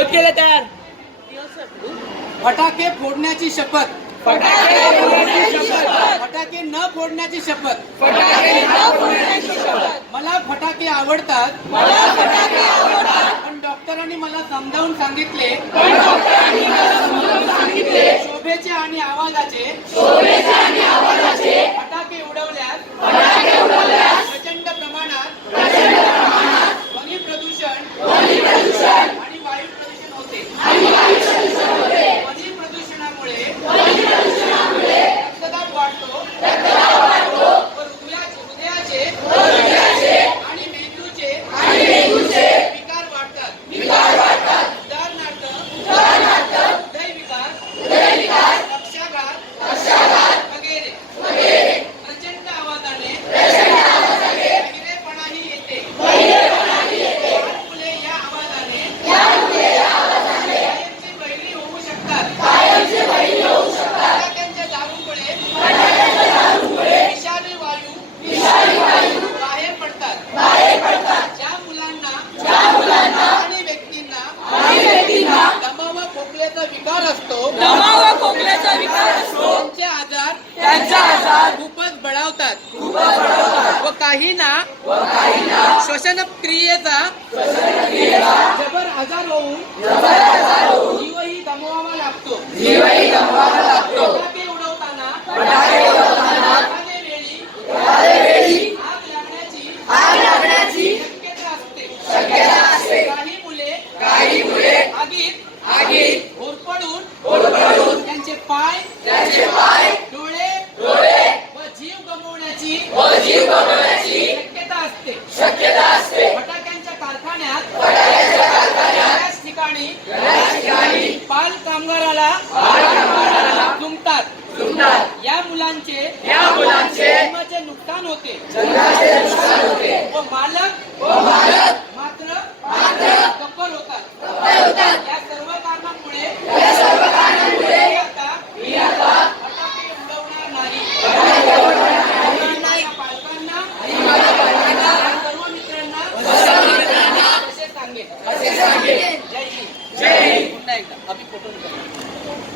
शपथ केलं तयार. फटाके फोडण्याची शपथ. फटाके फटाके न फोडण्याची शपथ. फटाके मला फटाके आवडतात. मला फटाके आवडतात. पण डॉक्टरांनी मला समजावून सांगितले. सांगितले. शोभेचे आणि आवाजाचे. शोभेचे आणि आवाजाचे. फटाके उडवल्यास. विकार असतो. दमा खोकल्याचा विकार असतो. त्यांचे आजार त्यांचे आजार खूपच बळावतात. व काही ना श्वसन क्रियेचा जबर आजार होऊन बाल कामगाराला जुमतात या मुलांचे या मुलांचे जन्माचे नुकसान होते. जन्माचे नुकसान होते. व मालक व मालक मात्र मात्र कप्पर होतात. कप्पर होतात. या सर्व कारणांमुळे या सर्व कारणांमुळे आता मी आता असे ஜெய்! அபி போட்டு